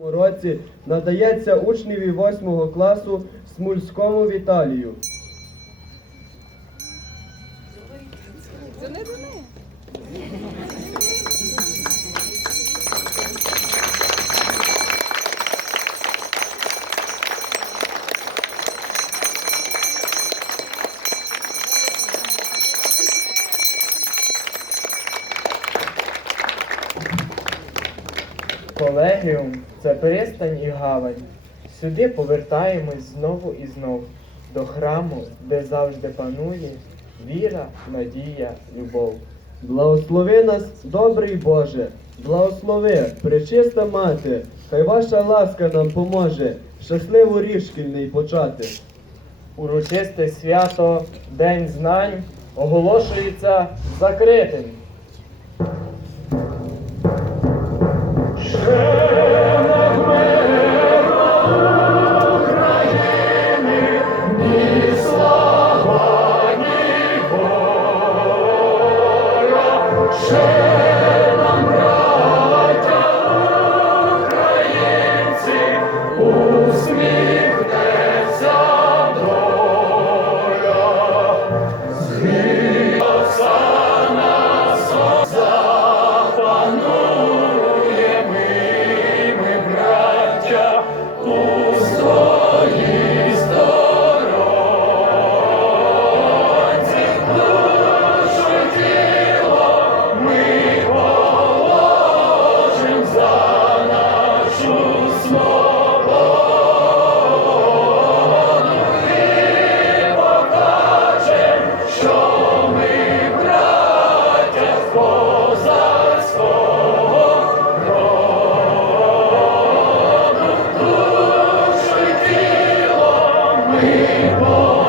році надається учневі 8 класу Смульському Віталію. Колегіум це пристань і гавань. Сюди повертаємось знову і знов до храму, де завжди панує віра, надія, любов. Благослови нас, добрий Боже, благослови, пречиста мати, хай ваша ласка нам поможе щасливо рік шкільний почати. Урочисте свято День знань оголошується закритим. Sure. people.